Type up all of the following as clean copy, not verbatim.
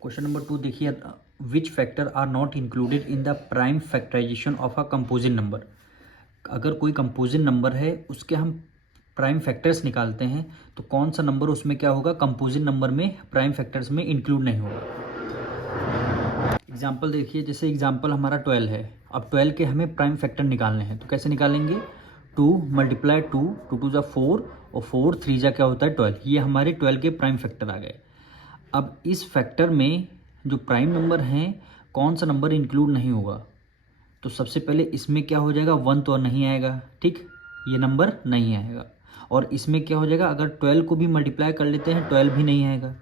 Question number 2 देखिए, which factor are not included in the prime factorisation of a composite number. अगर कोई composite number है उसके हम प्राइम फैक्टर्स निकालते हैं तो कौन सा नंबर उसमें क्या होगा, कंपोजिट नंबर में प्राइम फैक्टर्स में इंक्लूड नहीं होगा। एग्जाम्पल देखिए, जैसे एग्जाम्पल हमारा 12 है। अब 12 के हमें प्राइम फैक्टर निकालने हैं तो कैसे निकालेंगे, 2 मल्टीप्लाई 2, 2 2 4 और 4 3 क्या होता है 12। ये हमारे 12 के प्राइम फैक्टर आ गए। अब इस फैक्टर में जो प्राइम नंबर हैं कौन सा नंबर इंक्लूड नहीं होगा, तो सबसे पहले इसमें क्या हो जाएगा, 1 तो नहीं आएगा, ठीक, ये नंबर नहीं आएगा। और इसमें क्या हो जाएगा, अगर 12 को भी मल्टीप्लाई कर लेते हैं 12 भी नहीं आएगा,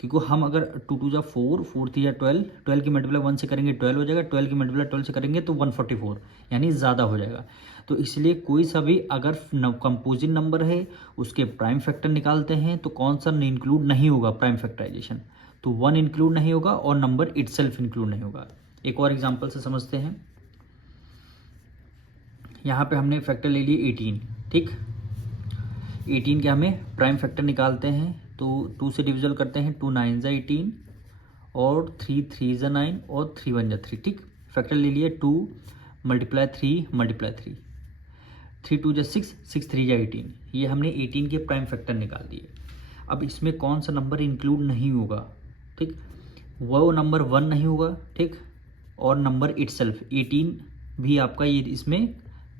क्योंकि हम अगर 2 2 4, 4 3 12, 12 की मल्टीप्लाई 1 से करेंगे 12 हो जाएगा, 12 की मल्टीप्लाई 12 से करेंगे तो 144, यानी ज़्यादा हो जाएगा। तो इसलिए कोई सा भी अगर कंपोजिट नंबर है उसके प्राइम फैक्टर निकालते हैं तो कौन सा इंक्लूड नहीं होगा प्राइम फैक्टराइजेशन, तो 1 इंक्लूड नहीं होगा और नंबर इटसेल्फ इंक्लूड नहीं होगा। एक और एग्जांपल से समझते हैं। यहाँ पे हमने फैक्टर ले लिए 18, ठीक, 18 के हमें प्राइम फैक्टर निकालते हैं तो 2 से डिविजल करते हैं, 2 9 ज़ा 18 और 3 3 ज़ा 9 और 3 1 ज़ा 3, ठीक। फैक्टर ले लिए 2 मल्टीप्लाई 3 मल्टीप्लाई 3, 3 2 ज़ा 6, 6 3 ज़ा 18। ये हमने 18 के प्राइम फैक्टर निकाल दिए। अब इसमें कौन सा नंबर इंक्लूड नहीं होगा, ठीक, वो नंबर 1 नहीं होगा, ठीक, और नंबर इटसेल्फ 18 भी आपका ये इसमें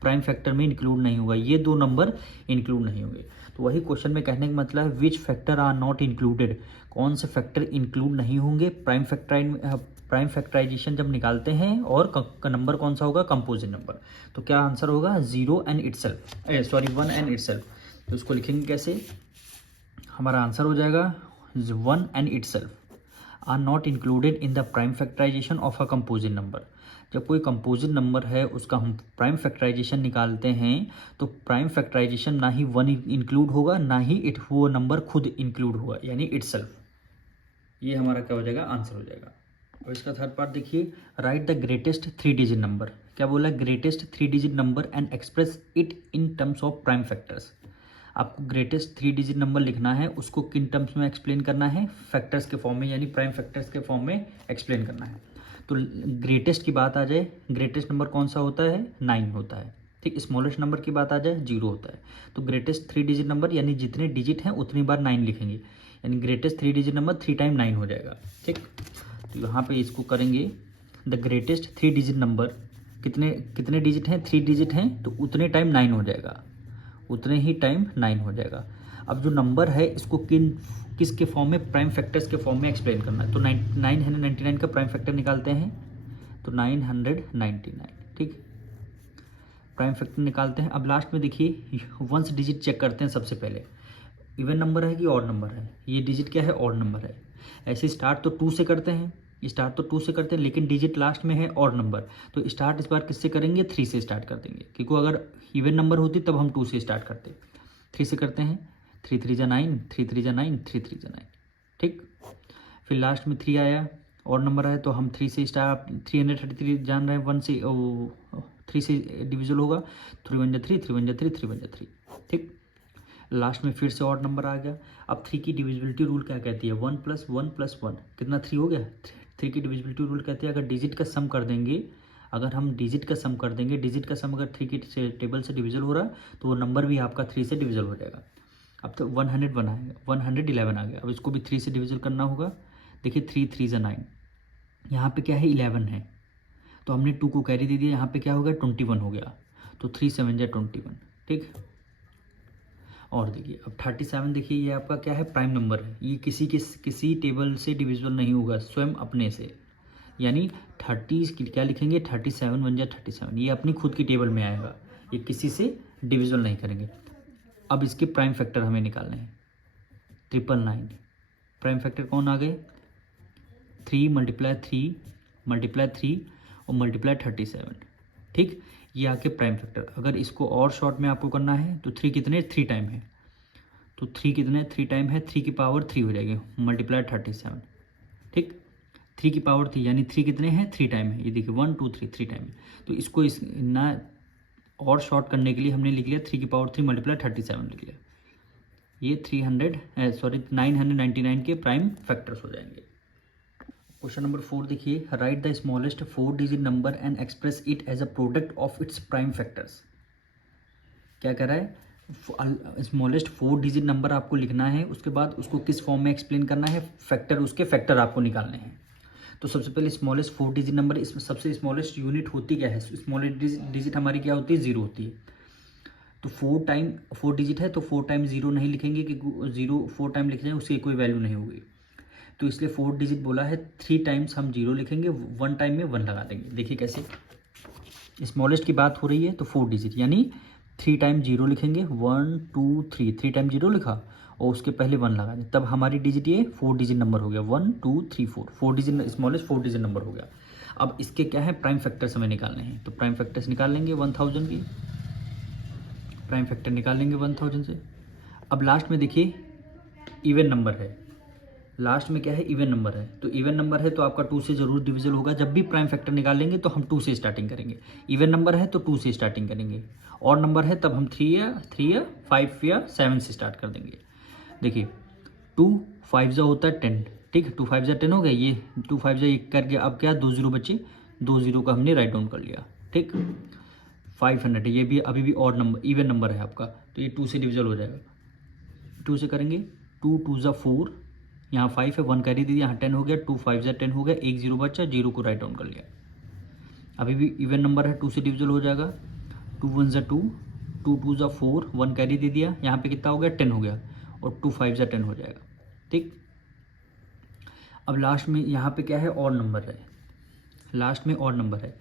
प्राइम फैक्टर में इंक्लूड नहीं होगा, ये दो नंबर इंक्लूड नहीं होंगे। तो वही क्वेश्चन में कहने का मतलब है which factor are not included, कौन से फैक्टर इंक्लूड नहीं होंगे प्राइम फैक्टराइजेशन जब निकालते हैं, और नंबर कौन सा होगा, कंपोजिट नंबर। तो क्या आंसर होगा, 0 एंड इटसेल्फ, 1 एंड इटसेल्फ। तो उसको लिखेंगे कैसे, हमारा आंसर हो जाएगा 1 and itself are not included in the prime factorisation of a composite number. जब कोई कंपोजिट नंबर है उसका हम प्राइम फैक्टराइजेशन निकालते हैं तो प्राइम फैक्टराइजेशन ना ही 1 इंक्लूड होगा ना ही वो नंबर खुद इंक्लूड होगा, यानी इटसेल्फ। ये हमारा क्या हो जाएगा, आंसर हो जाएगा। और इसका थर्ड पार्ट देखिए, write the greatest 3 digit number. क्या बोला, greatest 3 digit number and express it in terms of prime factors. आपको ग्रेटेस्ट 3 डिजिट नंबर लिखना है, उसको किन टर्म्स में एक्सप्लेन करना है, फैक्टर्स के फॉर्म में, यानी प्राइम फैक्टर्स के फॉर्म में एक्सप्लेन करना है। तो ग्रेटेस्ट की बात आ जाए, ग्रेटेस्ट नंबर कौन सा होता है, 9 होता है, ठीक। स्मॉलेस्ट नंबर की बात आ जाए 0 होता है। तो ग्रेटेस्ट 3 डिजिट नंबर यानी जितने डिजिट हैं उतनी बार 9 लिखेंगे, यानी ग्रेटेस्ट 3 डिजिट नंबर 3 टाइम 9 हो जाएगा, ठीक। तो यहाँ पे इसको करेंगे, द ग्रेटेस्ट 3 डिजिट नंबर, कितने कितने डिजिट हैं, 3 डिजिट हैं, तो उतने टाइम 9 हो जाएगा, उतने ही टाइम 9 हो जाएगा। अब जो नंबर है इसको किसके फॉर्म में, प्राइम फैक्टर्स के फॉर्म में एक्सप्लेन करना है। तो 999 का प्राइम फैक्टर निकालते हैं, तो 999, ठीक, प्राइम फैक्टर निकालते हैं। अब लास्ट में देखिए वंस डिजिट चेक करते हैं सबसे पहले, इवन नंबर है कि ऑड नंबर है, ये डिजिट क्या है, ऑड नंबर है। ऐसे स्टार्ट तो 2 से करते हैं, लेकिन डिजिट लास्ट में है ऑड नंबर, तो स्टार्ट इस बार किससे करेंगे, 3 से स्टार्ट कर देंगे, क्योंकि अगर इवन नंबर होती तब हम 2 से स्टार्ट करते। 3 से करते हैं, 3 3 ज़ा 9, 3 3 ज़ा 9, 3 3 ज़ा 9, ठीक। फिर लास्ट में 3 आया, और नंबर आया, तो हम 3 से स्टार्ट, 333 जान रहे हैं, 1 से 3 से डिविजल होगा, 3 1 ज़ा 3, 3 1 ज़ा 3, 3 1 ज़ा 3, ठीक। लास्ट में फिर से ऑड नंबर आ गया। अब 3 की डिविजिबिलिटी रूल क्या कहती है, 1 + 1 + 1 कितना, 3 हो गया। 3 की डिविजिबिलिटी रूल कहती है, अगर डिजिट का सम कर देंगे, अगर हम डिजिट का सम कर देंगे, डिजिट का सम अगर 3 की टेबल से डिविजल हो रहा है तो वो नंबर भी आपका 3 से डिविजल हो जाएगा। अब तो 101 आएगा, 111 आ गया, अब इसको भी 3 से डिविजल करना होगा। देखिए 3 3 ज़ा 9, यहाँ पे क्या है, 11 है, तो हमने 2 को कैरी दे दिया, यहाँ पे क्या हो गया, 21 हो गया, तो 3 7 ज़ा 21, ठीक। और देखिए अब 37 देखिए, ये आपका क्या है, प्राइम नंबर है, ये किसी टेबल से डिविजिबल नहीं होगा, स्वयं अपने से, यानी 30 क्या लिखेंगे, 37 1 ज़ा 37, ये अपनी खुद की टेबल में आएगा, ये किसी से डिविजिबल नहीं करेंगे। अब इसके प्राइम फैक्टर हमें निकालने हैं, 999 प्राइम फैक्टर कौन आ गए, 3 मल्टीप्लाई 3 मल्टीप्लाई 3 और मल्टीप्लाई 37, ठीक। ये आके प्राइम फैक्टर, अगर इसको और शॉर्ट में आपको करना है तो 3 कितने, 3 टाइम है, तो 3 कितने, 3 टाइम है, 3 की पावर 3 हो जाएगी, मल्टीप्लाई 37, ठीक। 3 की पावर 3 यानी 3 कितने हैं, 3 टाइम है, ये देखिए 1 2 3 टाइम है। तो इसको ना और शॉर्ट करने के लिए हमने लिख लिया 3 की पावर 3 मल्टीप्लाई 37 लिख लिया, ये 999 के प्राइम फैक्टर्स हो जाएंगे। क्वेश्चन नंबर 4 देखिए, write the smallest 4 digit number and express it as a product of its prime factors. क्या कह रहा है, स्मॉलेस्ट 4 डिजिट नंबर आपको लिखना है, उसके बाद उसको किस फॉर्म में एक्सप्लेन करना है, फैक्टर, उसके फैक्टर आपको निकालने हैं। तो सबसे पहले स्मॉलेस्ट 4 डिजिट नंबर, इसमें सबसे स्मॉलेस्ट यूनिट होती क्या है, स्मॉलेस्ट डिजिट हमारी क्या होती है, 0 होती है। तो 4 डिजिट है तो 4 टाइम 0 नहीं लिखेंगे कि 0 4 टाइम लिख जाए उसकी कोई वैल्यू नहीं होगी, तो इसलिए 4 डिजिट बोला है। 3 टाइम्स हम 0 लिखेंगे, 1 टाइम में 1 लगा देंगे। देखिए कैसे, स्मॉलेस्ट की बात हो रही है तो 4 डिजिट यानी 3 टाइम 0 लिखेंगे, 1 2 3, 3 टाइम 0 लिखा और उसके पहले 1 लगा दें, तब हमारी डिजिट ये 4 डिजिट नंबर हो गया। 1 2 3 4 डिजिट, स्मॉलेस्ट 4 डिजिट नंबर हो गया। अब इसके क्या है, प्राइम फैक्टर्स हमें निकालने हैं, तो प्राइम फैक्टर्स निकाल लेंगे 1000 की, प्राइम फैक्टर निकाल लेंगे 1000 से। अब लास्ट में देखिए इवन नंबर है, लास्ट में क्या है, इवन नंबर है, तो इवन नंबर है तो आपका 2 से ज़रूर डिविजल होगा। जब भी प्राइम फैक्टर निकालेंगे तो हम 2 से स्टार्टिंग करेंगे। इवन नंबर है तो 2 से स्टार्टिंग करेंगे, और नंबर है तब हम 3 या 5 या 7 से स्टार्ट कर देंगे। देखिए 2 5 जा होता है 10, ठीक है, 2 5 जा 10 हो गया, ये 2 5 जा एक करके अब क्या 2 0 बचे, 2 0 का हमने राइट डाउन कर लिया, ठीक। 500 है, ये भी अभी भी और नंबर, इवन नंबर है आपका, तो ये 2 से डिविजल हो जाएगा। 2 से करेंगे, 2 2 जा 4, यहाँ 5 है, 1 कैरी दे दिया, यहाँ 10 हो गया, 2 5 जा 10 हो गया, 1 0 बचा, 0 को राइट डाउन कर लिया। अभी भी इवन नंबर है, 2 से डिविजल हो जाएगा। 2 1 जा 2, 2 2 जा 4, 1 कैरी दे दिया, यहाँ पे कितना हो गया 10 हो गया, और 2 5 जा 10 हो जाएगा, ठीक। अब लास्ट में यहाँ पे क्या है, और नंबर है, लास्ट में और नंबर है।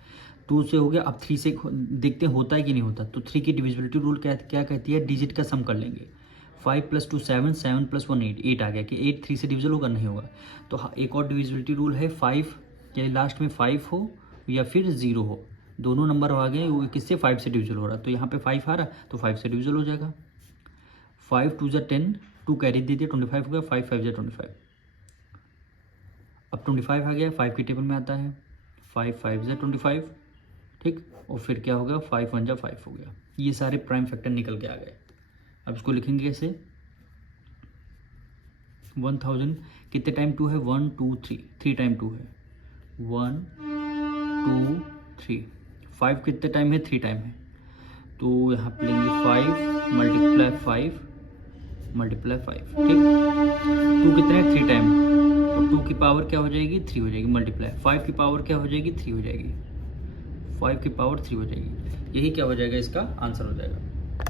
2 से हो गया, अब 3 से देखते हैं होता है कि नहीं होता। तो 3 की डिविजिबिलिटी रूल क्या कहती है, डिजिट का सम कर लेंगे। 5 + 2 7, 7 + 1 8, 8 आ गया कि 8 3 से डिविजल होगा, नहीं होगा। तो एक और डिविजिबिलिटी रूल है, 5 के लास्ट में 5 हो या फिर 0 हो, दोनों नंबर आ गए, वो किससे 5 से डिविजल हो रहा, तो यहाँ पे 5 आ रहा तो 5 से डिविजल हो जाएगा। 5 2 जा 10, 2 कैरी दे दिया, 25 हो गया, 5 5 जा 25। अब 25 आ गया, 5 की टेबल में आता है, 5 5 जा 25, ठीक। और फिर क्या हो गया, 5 1 जा 5 हो गया। ये सारे प्राइम फैक्टर निकल के आ गए। अब इसको लिखेंगे कैसे, 1000 कितने टाइम 2 है, 1 2 3, 3 टाइम 2 है, 1 2 3। 5 कितने टाइम है, 3 टाइम है, तो यहाँ पे लेंगे 5 × 5 × 5, ठीक। 2 कितने हैं, 3 टाइम, तो 2 की पावर क्या हो जाएगी, 3 हो जाएगी, मल्टीप्लाई 5 की पावर क्या हो जाएगी, 3 हो जाएगी, 5 की पावर 3 हो जाएगी। यही क्या हो जाएगा, इसका आंसर हो जाएगा।